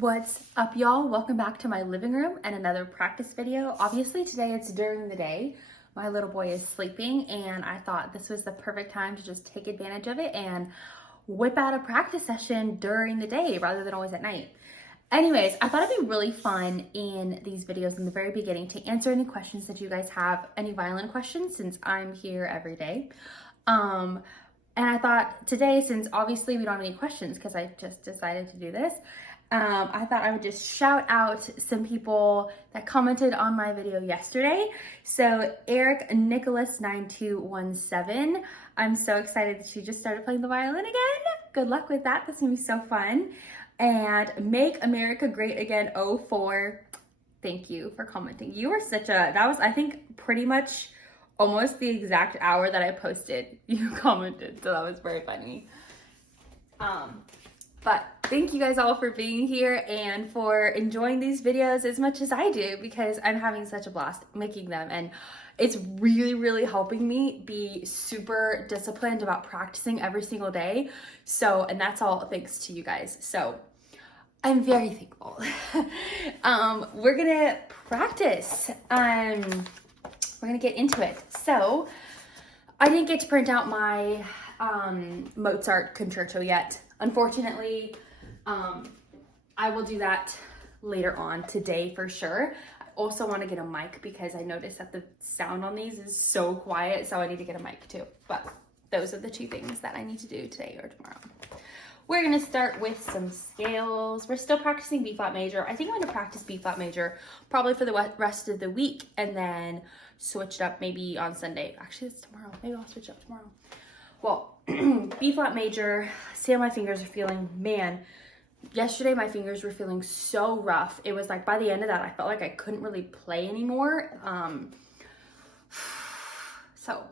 What's up, y'all? Welcome back to my living room and another practice video. Obviously today it's during the day. My little boy is sleeping and I thought this was the perfect time to just take advantage of it and whip out a practice session during the day rather than always at night. Anyways, I thought it'd be really fun in these videos in the very beginning to answer any questions that you guys have, any violin questions, since I'm here every day. And I thought today, since obviously we don't have any questions because I just decided to do this, I thought I would just shout out some people that commented on my video yesterday. So Eric Nicholas 9217, I'm so excited that you just started playing the violin again. Good luck with that. That's gonna be so fun. And Make America Great Again 04, thank you for commenting. You were such a, that was, I think, pretty much almost the exact hour that I posted, you commented, so that was very funny. But thank you guys all for being here and for enjoying these videos as much as I do, because I'm having such a blast making them, and it's really helping me be super disciplined about practicing every single day. So, and that's all thanks to you guys. So I'm very thankful. We're gonna practice. We're gonna get into it. So I didn't get to print out my Mozart concerto yet. Unfortunately, I will do that later on today for sure. I also want to get a mic because I noticed that the sound on these is so quiet, so I need to get a mic too. But those are the two things that I need to do today or tomorrow. We're gonna start with some scales. We're still practicing B flat major. I think I'm gonna practice B flat major probably for the rest of the week and then switch it up maybe on Sunday. Actually, it's tomorrow. Maybe I'll switch it up tomorrow. Well, B flat major, see how my fingers are feeling. Man, yesterday my fingers were feeling so rough. It was like by the end of that, I felt like I couldn't really play anymore. So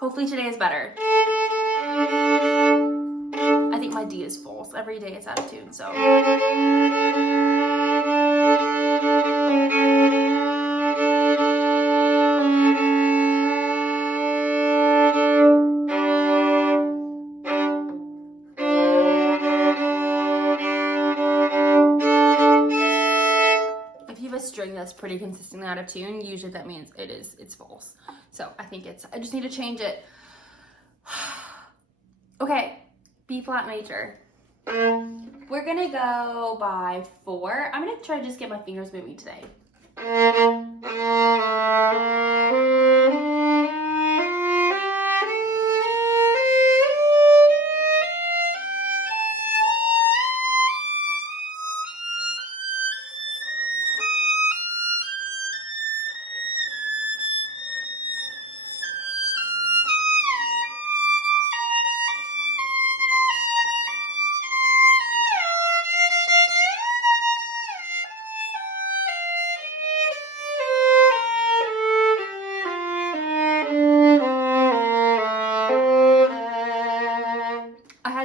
hopefully today is better. I think my D is full, so every day it's out of tune, so. If you have a string that's pretty consistently out of tune, usually that means it's false. So I think I just need to change it. Okay. B flat major. We're gonna go by 4. I'm gonna try to just get my fingers moving today.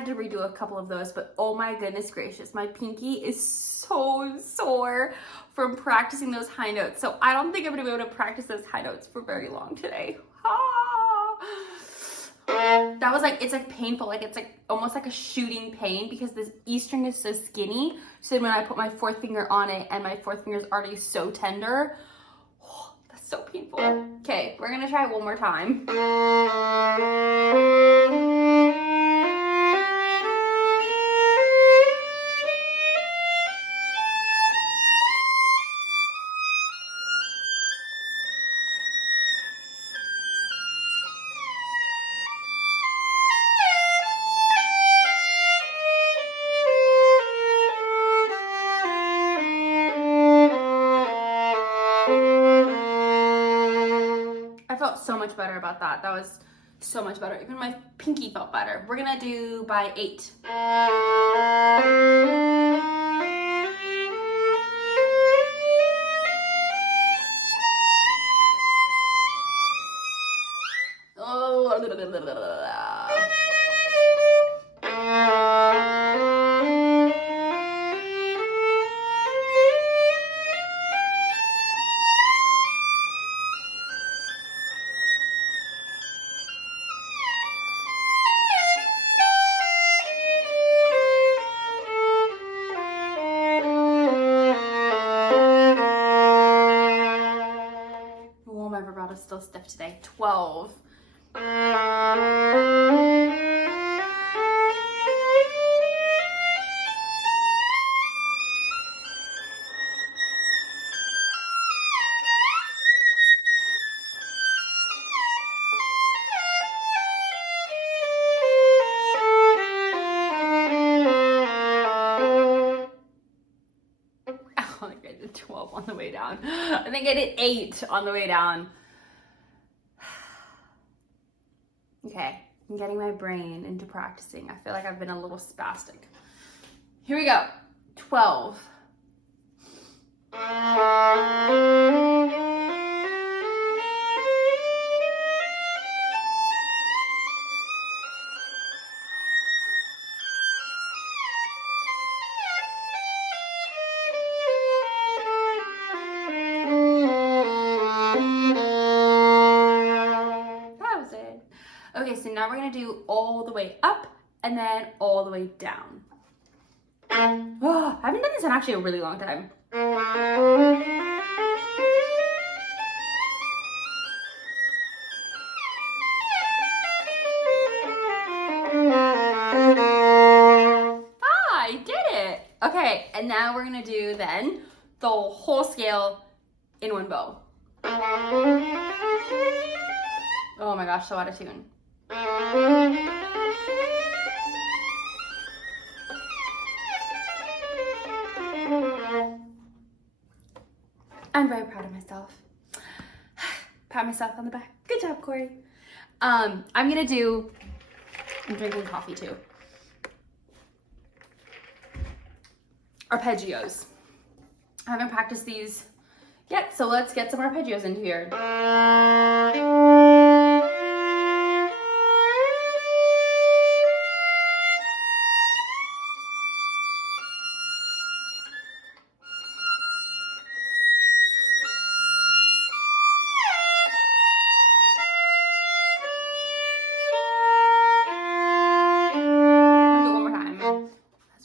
To redo a couple of those, but oh my goodness gracious, my pinky is so sore from practicing those high notes. So I don't think I'm gonna be able to practice those high notes for very long today. That was like, it's like painful, like it's like almost like a shooting pain because this E string is so skinny. So when I put my 4th finger on it and my 4th finger is already so tender, that's so painful. Okay, we're gonna try it one more time. So much better about that. That was so much better. Even my pinky felt better. We're gonna do by 8. valve is still stiff today. 12. Oh, I did 12 on the way down. I think I did 8 on the way down. Okay, I'm getting my brain into practicing. I feel like I've been a little spastic. Here we go. 12. Okay, so now we're gonna do all the way up and then all the way down. Oh, I haven't done this in actually a really long time. Ah, I did it. Okay, and now we're gonna do then the whole scale in one bow. Oh my gosh, so out of tune. I'm very proud of myself. Pat myself on the back. Good job, Corey. I'm drinking coffee too. Arpeggios. I haven't practiced these yet, so let's get some arpeggios into here.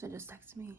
Just text me.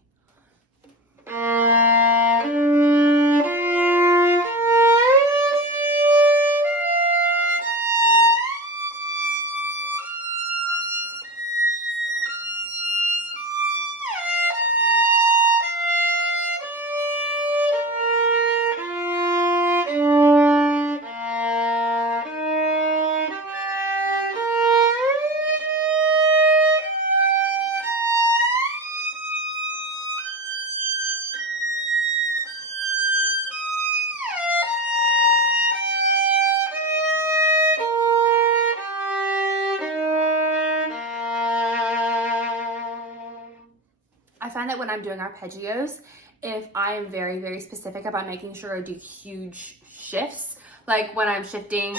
I find that when I'm doing arpeggios, if I am very, very specific about making sure I do huge shifts, like when I'm shifting,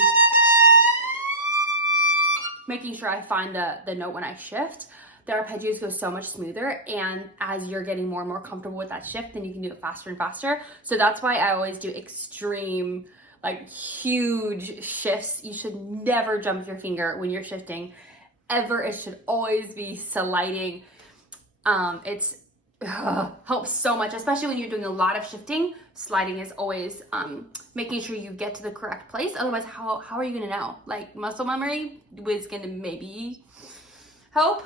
making sure I find the note when I shift, the arpeggios go so much smoother. And as you're getting more and more comfortable with that shift, then you can do it faster and faster. So that's why I always do extreme, like huge shifts. You should never jump your finger when you're shifting ever. It should always be sliding. It's helps so much, especially when you're doing a lot of shifting. Sliding is always making sure you get to the correct place. Otherwise, how are you gonna know? Like muscle memory was gonna maybe help.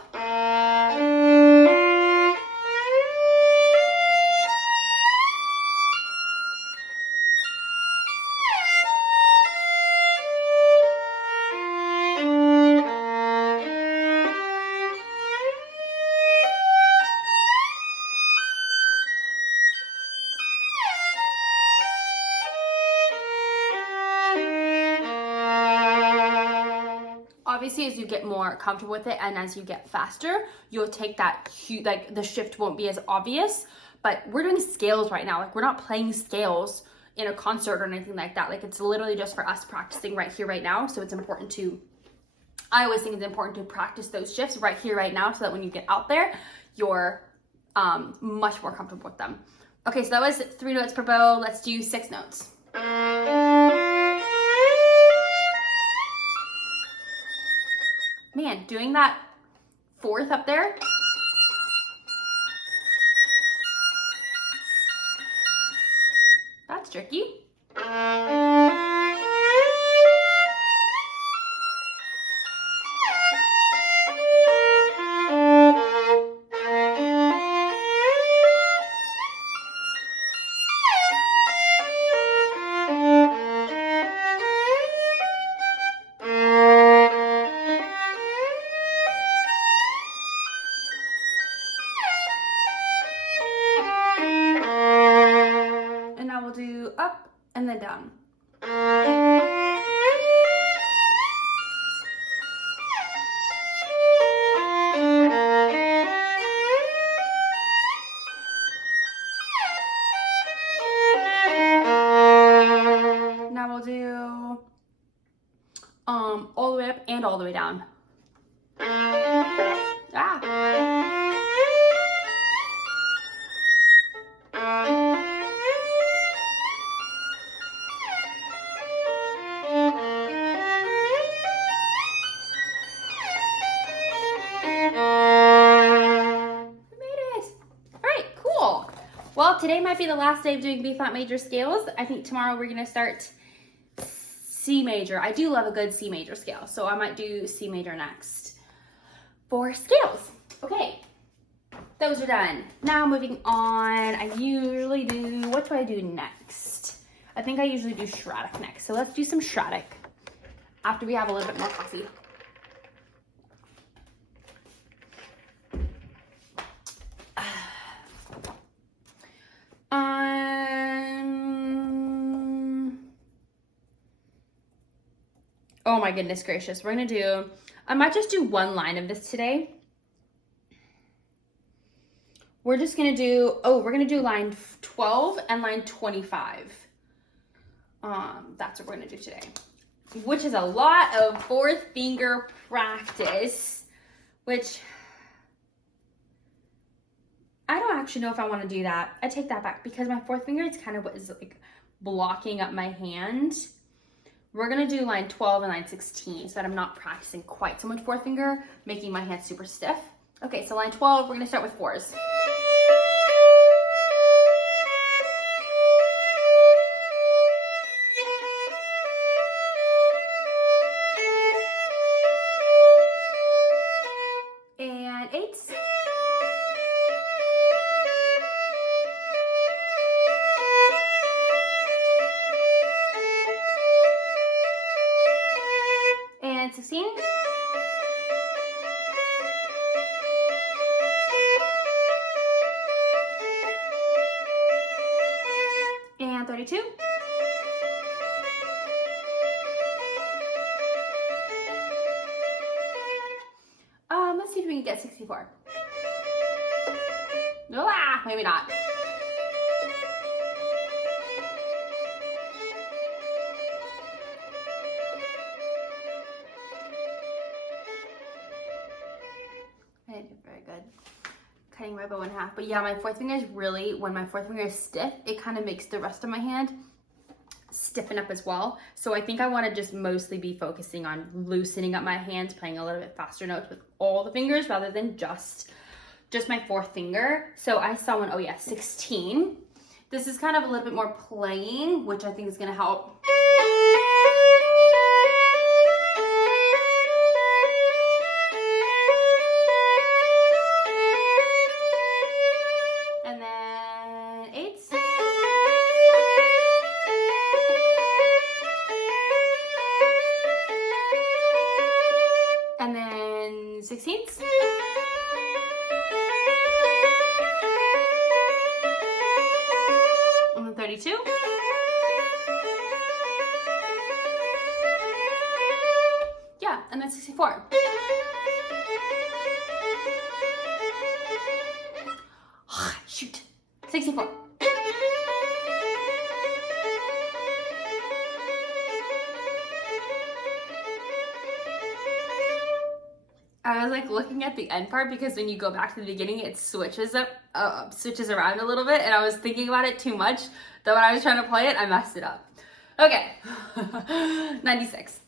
Obviously, as you get more comfortable with it and as you get faster, you'll take that huge, like the shift won't be as obvious. But we're doing scales right now. Like we're not playing scales in a concert or anything like that. Like it's literally just for us practicing right here, right now. So it's important to, I always think it's important to practice those shifts right here, right now, so that when you get out there, you're much more comfortable with them. Okay, so that was 3 notes per bow. Let's do 6 notes. Man, doing that 4th up there. That's tricky. and then down. Now we'll do all the way up and all the way down. Ah. Well, today might be the last day of doing B flat major scales. I think tomorrow we're gonna start C major. I do love a good C major scale, so I might do C major next for scales. Okay, those are done. Now moving on, I usually do, what do I do next? I think I usually do Shradic next. So let's do some Shradic after we have a little bit more coffee. Oh my goodness gracious. We're gonna do, I might just do one line of this today. We're just gonna do, we're gonna do line 12 and line 25. That's what we're gonna do today, which is a lot of fourth finger practice, which I don't actually know if I want to do that. I take that back because my fourth finger is kind of what is like blocking up my hand. We're gonna do line 12 and line 16 so that I'm not practicing quite so much fourth finger, making my hand super stiff. Okay, so line 12, we're gonna start with fours. And eights. And 16. And 32. Let's see if we can get 64. Ah, maybe not. I didn't do very good cutting my bow in half. But yeah, my fourth finger is really, when my fourth finger is stiff, it kind of makes the rest of my hand stiffen up as well. So I think I want to just mostly be focusing on loosening up my hands, playing a little bit faster notes with all the fingers rather than just my fourth finger. So I saw one, 16. This is kind of a little bit more playing, which I think is going to help. And then eights. And then 16ths. And then 32. Yeah, and then 64. Shoot. 64. I was like looking at the end part because when you go back to the beginning, it switches around a little bit, and I was thinking about it too much that when I was trying to play it, I messed it up. Okay, 96.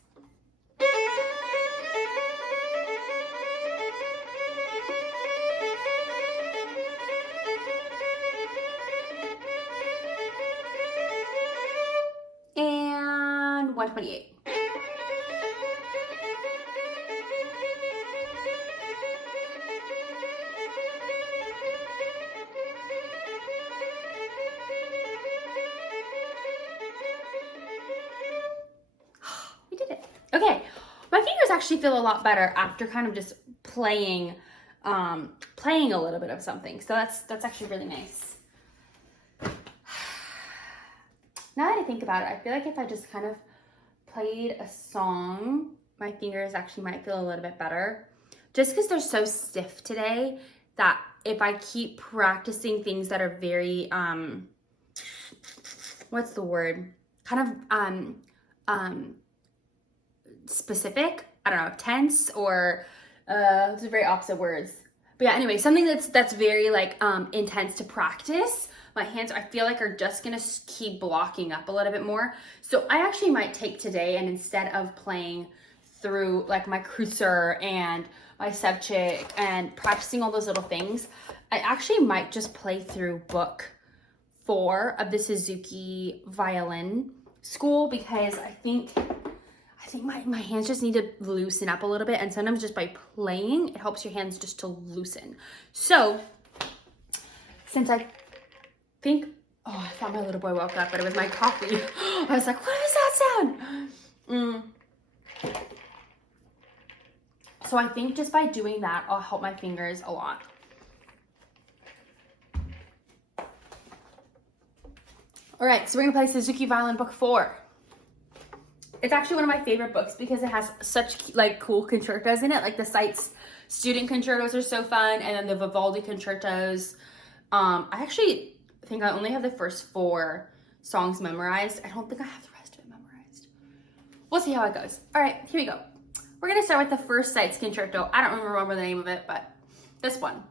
And 128. We did it. Okay, my fingers actually feel a lot better after kind of just playing a little bit of something. So that's actually really nice. Now that I think about it, I feel like if I just kind of played a song, my fingers actually might feel a little bit better. Just because they're so stiff today that if I keep practicing things that are very, what's the word? Kind of specific, I don't know, tense or it's very opposite words. But yeah, anyway, something that's very like intense to practice. My hands, I feel like, are just gonna keep blocking up a little bit more. So I actually might take today, and instead of playing through like my cruiser and my sevchik and practicing all those little things, I actually might just play through book 4 of the Suzuki violin school, because I think my hands just need to loosen up a little bit, and sometimes just by playing, it helps your hands just to loosen. So since I think, oh, I thought my little boy woke up, but it was my coffee. I was like, what is that sound? So I think just by doing that, I'll help my fingers a lot. All right, so we're gonna play Suzuki Violin Book 4. It's actually one of my favorite books because it has such like cool concertos in it. Like the Seitz student concertos are so fun, and then the Vivaldi concertos. I actually think I only have the first 4 songs memorized. I don't think I have the rest of it memorized. We'll see how it goes. All right, here we go. We're gonna start with the first Seitz concerto. I don't remember the name of it, but this one.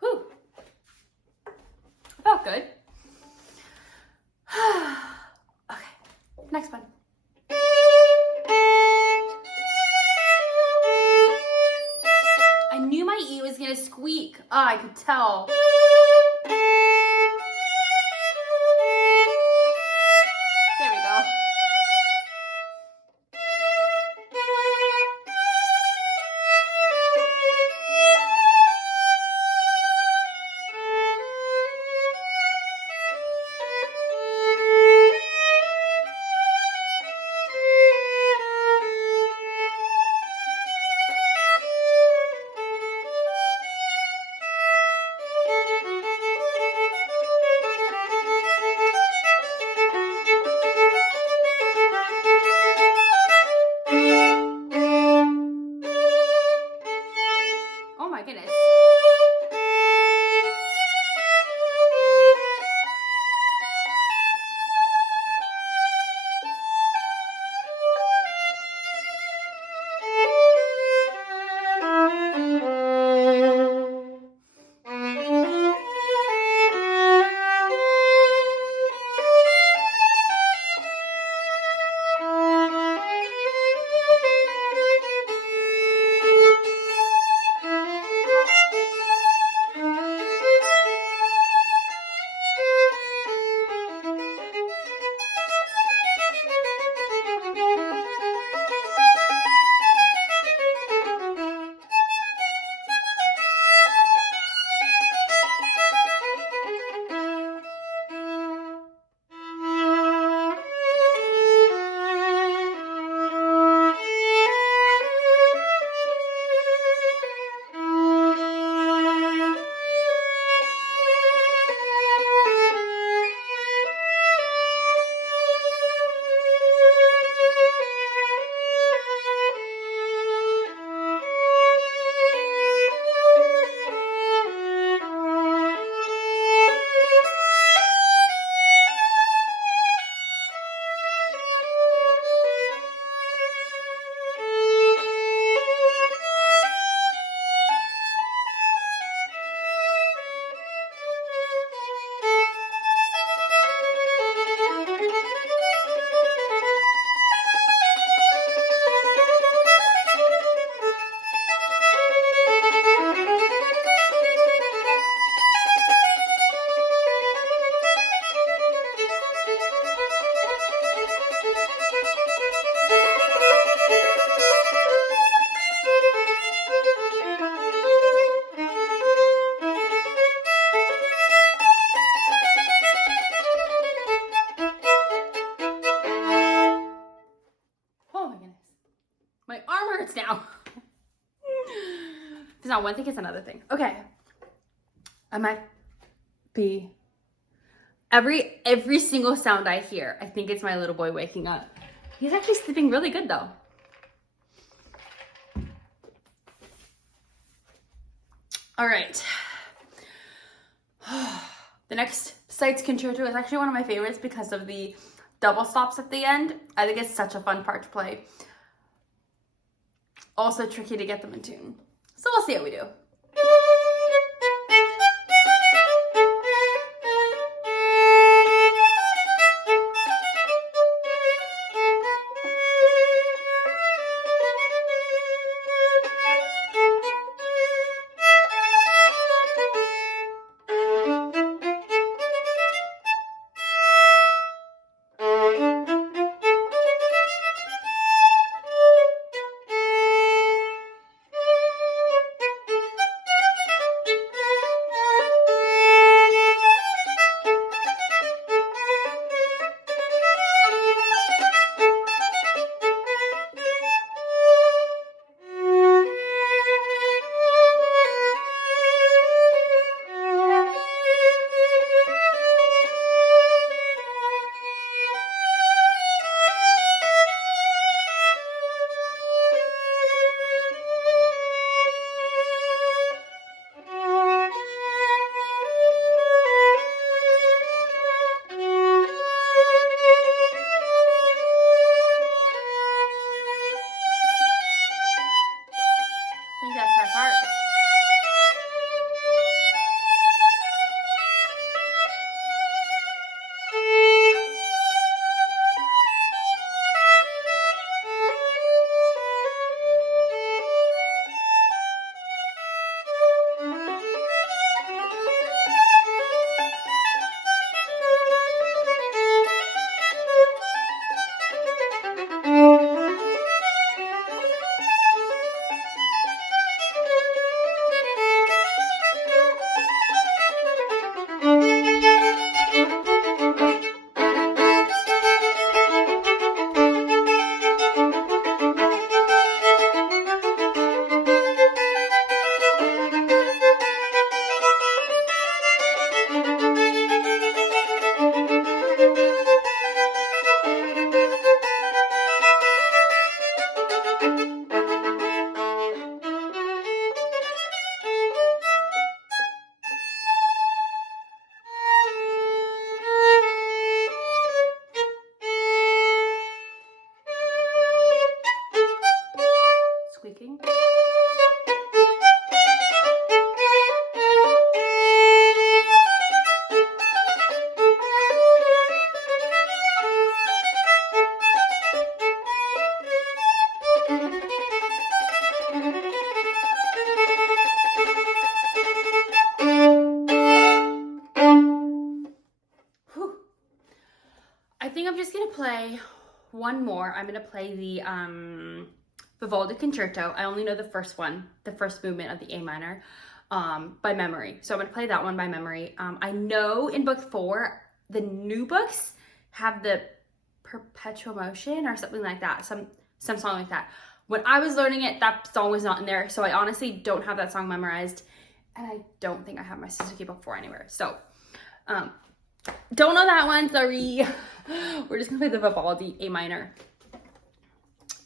Whew. Felt good. Okay, next one. I knew my E was gonna squeak. Oh, I could tell. There we go. hurts now. It's not one thing, it's another thing. Okay. I might be... Every single sound I hear, I think it's my little boy waking up. He's actually sleeping really good though. All right. The next Sights Concerto is actually one of my favorites because of the double stops at the end. I think it's such a fun part to play. Also tricky to get them in tune. So we'll see how we do. Squeaking. I think I'm just gonna play one more. I'm gonna play the Vivaldi Concerto. I only know the first one, the first movement of the A minor, by memory. So I'm gonna play that one by memory. I know in book 4, the new books have the perpetual motion or something like that, some song like that. When I was learning it, that song was not in there, so I honestly don't have that song memorized, and I don't think I have my Suzuki book 4 anywhere. So, don't know that one, sorry. We're just gonna play the Vivaldi A minor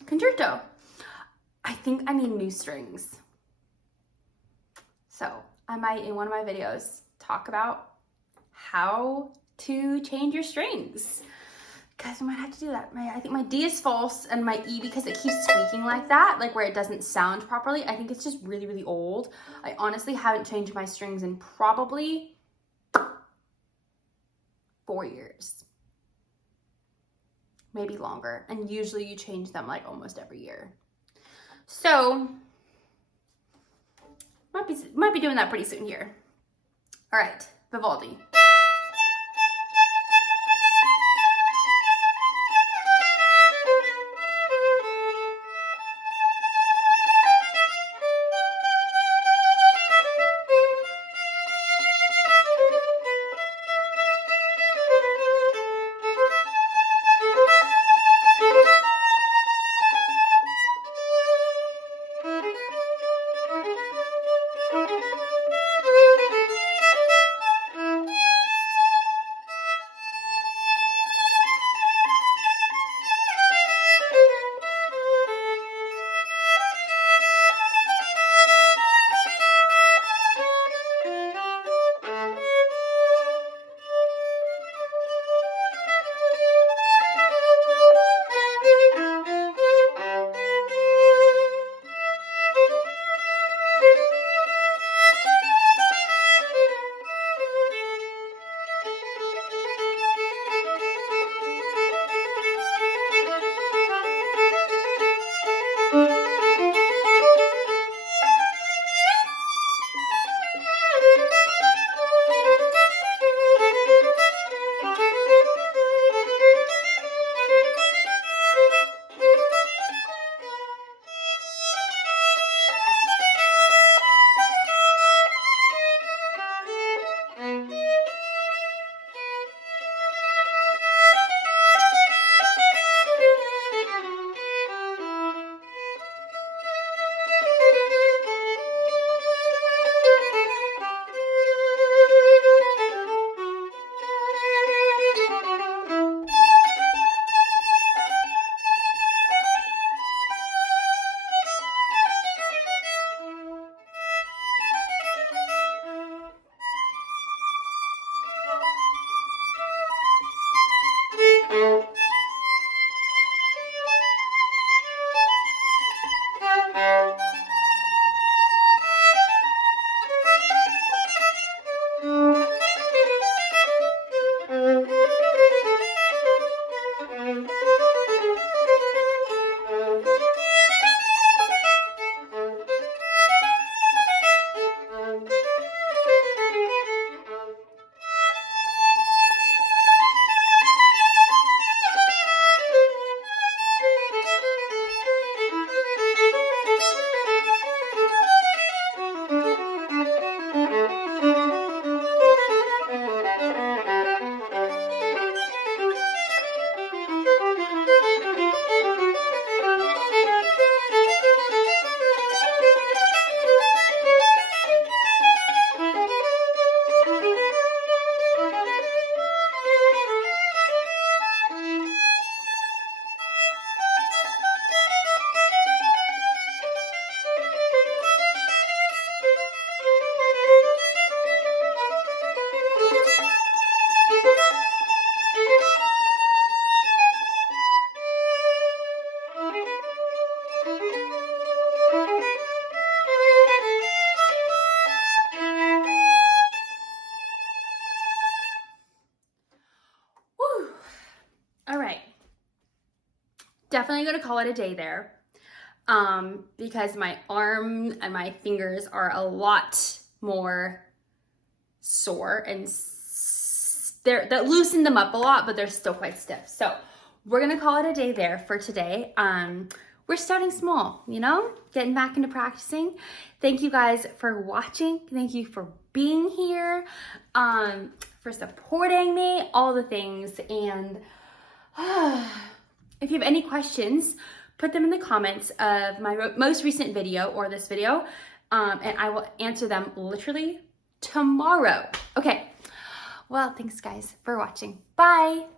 Concerto. I think I need new strings. So I might, in one of my videos, talk about how to change your strings. Because I might have to do that. I think my D is false, and my E, because it keeps squeaking like that, like where it doesn't sound properly, I think it's just really, really old. I honestly haven't changed my strings in probably 4 years. Maybe longer. And usually you change them like almost every year. So, might be doing that pretty soon here. All right, Vivaldi. definitely going to call it a day there because my arm and my fingers are a lot more sore, and that loosened them up a lot, but they're still quite stiff. So we're going to call it a day there for today. We're starting small, you know, getting back into practicing. Thank you guys for watching. Thank you for being here, for supporting me, all the things. And if you have any questions, put them in the comments of my most recent video or this video, and I will answer them literally tomorrow. Okay, well, thanks guys for watching. Bye.